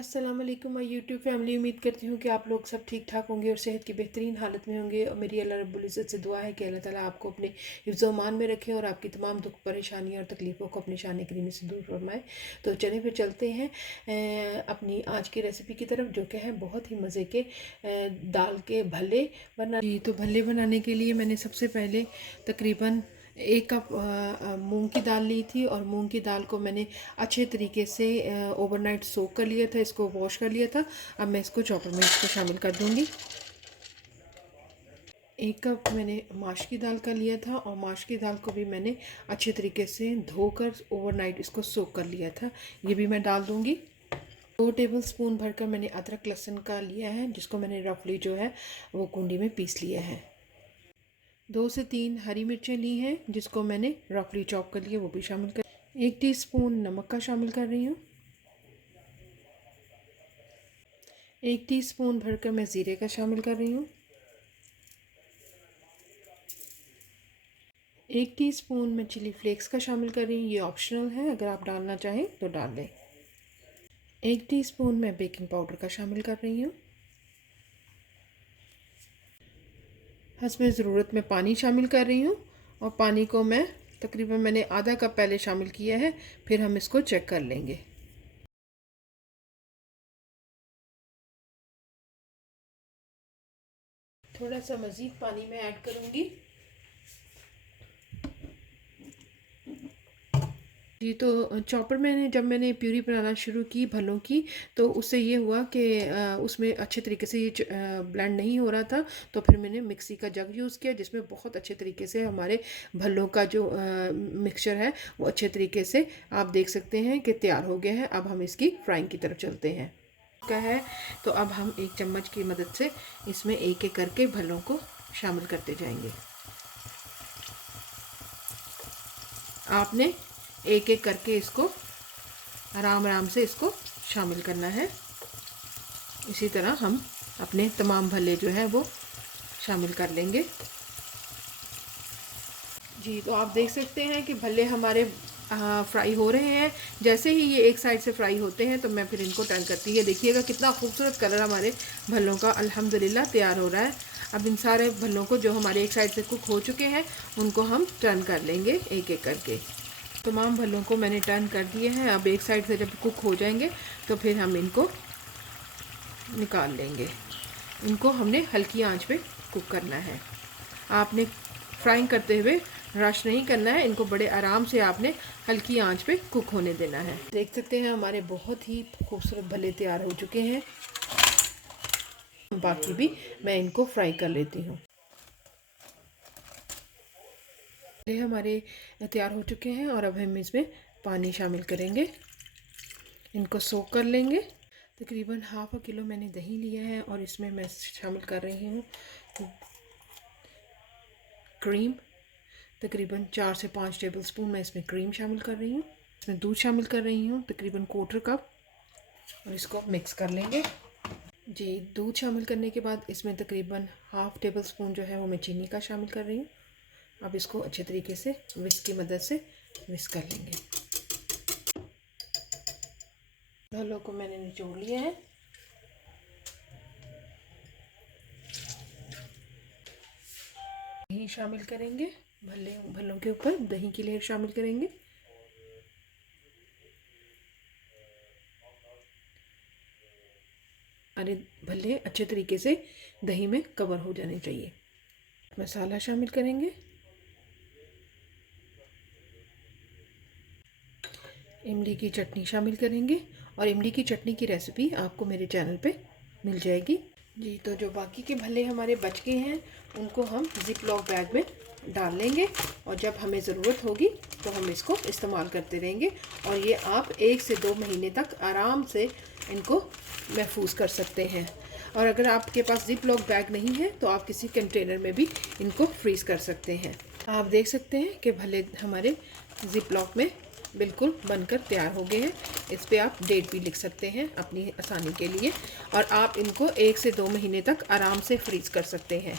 अस्सलाम वालेकुम my YouTube family. उम्मीद करती हूँ कि आप लोग सब ठीक ठाक होंगे और सेहत की बेहतरीन हालत में होंगे। और मेरी अल्लाह रब्बुल इज़्ज़त से दुआ है कि अल्लाह ताला आपको अपने हिफ्ज़ व अमान में रखें और आपकी तमाम दुख परेशानियाँ और तकलीफ़ों को अपने शान करीम से दूर फरमाए। तो चलिए फिर चलते हैं अपनी आज की रेसिपी की तरफ, जो कि है बहुत ही मज़े के दाल के भल्ले बना जी। तो भल्ले बनाने के लिए मैंने सबसे पहले तकरीबन 1 कप मूंग की दाल ली थी और मूंग की दाल को मैंने अच्छे तरीके से ओवरनाइट सोक कर लिया था, इसको वॉश कर लिया था। अब मैं इसको चॉपर में इसको शामिल कर दूंगी। 1 कप मैंने माश की दाल का लिया था और माश की दाल को भी मैंने अच्छे तरीके से धोकर ओवरनाइट इसको सोक कर लिया था। ये भी मैं डाल दूंगी। 2 टेबल स्पून भरकर मैंने अदरक लहसुन का लिया है, जिसको मैंने रफली जो है वो कुंडी में पीस लिया है। 2 से 3 हरी मिर्चें ली हैं, जिसको मैंने रफली चॉप कर लिया, वो भी शामिल कर। 1 टीस्पून नमक का शामिल कर रही हूँ। 1 टीस्पून भरकर मैं ज़ीरे का शामिल कर रही हूँ। 1 टीस्पून मैं चिली फ्लेक्स का शामिल कर रही हूँ, ये ऑप्शनल है, अगर आप डालना चाहें तो डाल लें। 1 टीस्पून मैं बेकिंग पाउडर का शामिल कर रही हूँ। हस्बे ज़रूरत में पानी शामिल कर रही हूँ और पानी को मैं तकरीबन मैंने आधा कप पहले शामिल किया है, फिर हम इसको चेक कर लेंगे। थोड़ा सा मज़ीद पानी मैं ऐड करूँगी जी। तो चॉपर में जब मैंने प्यूरी बनाना शुरू की भलों की, तो उससे ये हुआ कि उसमें अच्छे तरीके से ये ब्लेंड नहीं हो रहा था। तो फिर मैंने मिक्सी का जग यूज़ किया, जिसमें बहुत अच्छे तरीके से हमारे भलों का जो मिक्सचर है वो अच्छे तरीके से आप देख सकते हैं कि तैयार हो गया है। अब हम इसकी फ्राइंग की तरफ चलते हैं का है। तो अब हम 1 चम्मच की मदद से इसमें एक एक करके भलों को शामिल करते जाएंगे। आपने एक एक करके इसको आराम आराम से इसको शामिल करना है। इसी तरह हम अपने तमाम भल्ले जो है वो शामिल कर लेंगे जी। तो आप देख सकते हैं कि भल्ले हमारे फ्राई हो रहे हैं। जैसे ही ये एक साइड से फ्राई होते हैं तो मैं फिर इनको टर्न करती है। देखिएगा कितना खूबसूरत कलर हमारे भल्लों का अल्हम्दुलिल्लाह तैयार हो रहा है। अब इन सारे भल्लों को जो हमारे एक साइड से कुक हो चुके हैं उनको हम टर्न कर लेंगे एक एक करके। तमाम भल्लों को मैंने टर्न कर दिए हैं। अब एक साइड से जब कुक हो जाएंगे तो फिर हम इनको निकाल लेंगे। इनको हमने हल्की आंच पे कुक करना है। आपने फ्राइंग करते हुए रश नहीं करना है, इनको बड़े आराम से आपने हल्की आंच पे कुक होने देना है। देख सकते हैं हमारे बहुत ही खूबसूरत भल्ले तैयार हो चुके हैं। बाकी भी मैं इनको फ्राई कर लेती हूँ। ये हमारे तैयार हो चुके हैं और अब हम इसमें पानी शामिल करेंगे, इनको सोक कर लेंगे। तकरीबन ½ किलो मैंने दही लिया है और इसमें मैं शामिल कर रही हूँ क्रीम। तकरीबन 4 से 5 टेबल स्पून मैं इसमें क्रीम शामिल कर रही हूँ। इसमें दूध शामिल कर रही हूँ तकरीबन 1/4 कप और इसको मिक्स कर लेंगे जी। दूध शामिल करने के बाद इसमें तकरीबन ½ टेबल स्पून जो है वो मैं चीनी का शामिल कर रही हूँ। अब इसको अच्छे तरीके से विस्क की मदद से मिक्स कर लेंगे। भल्लों को मैंने निचोड़ लिया है। दही शामिल करेंगे, भल्लों के ऊपर दही की लेयर शामिल करेंगे। अरे भल्ले अच्छे तरीके से दही में कवर हो जाने चाहिए। मसाला शामिल करेंगे, इमली की चटनी शामिल करेंगे और इमली की चटनी की रेसिपी आपको मेरे चैनल पे मिल जाएगी जी। तो जो बाकी के भल्ले हमारे बच गए हैं उनको हम जिप लॉक बैग में डाल लेंगे और जब हमें ज़रूरत होगी तो हम इसको इस्तेमाल करते रहेंगे। और ये आप 1 से 2 महीने तक आराम से इनको महफूज कर सकते हैं। और अगर आपके पास जिप लॉक बैग नहीं है तो आप किसी कंटेनर में भी इनको फ्रीज़ कर सकते हैं। आप देख सकते हैं कि भले हमारे जिप लॉक में बिल्कुल बनकर तैयार हो गए हैं। इस पे आप डेट भी लिख सकते हैं अपनी आसानी के लिए और आप इनको 1 से 2 महीने तक आराम से फ्रीज़ कर सकते हैं।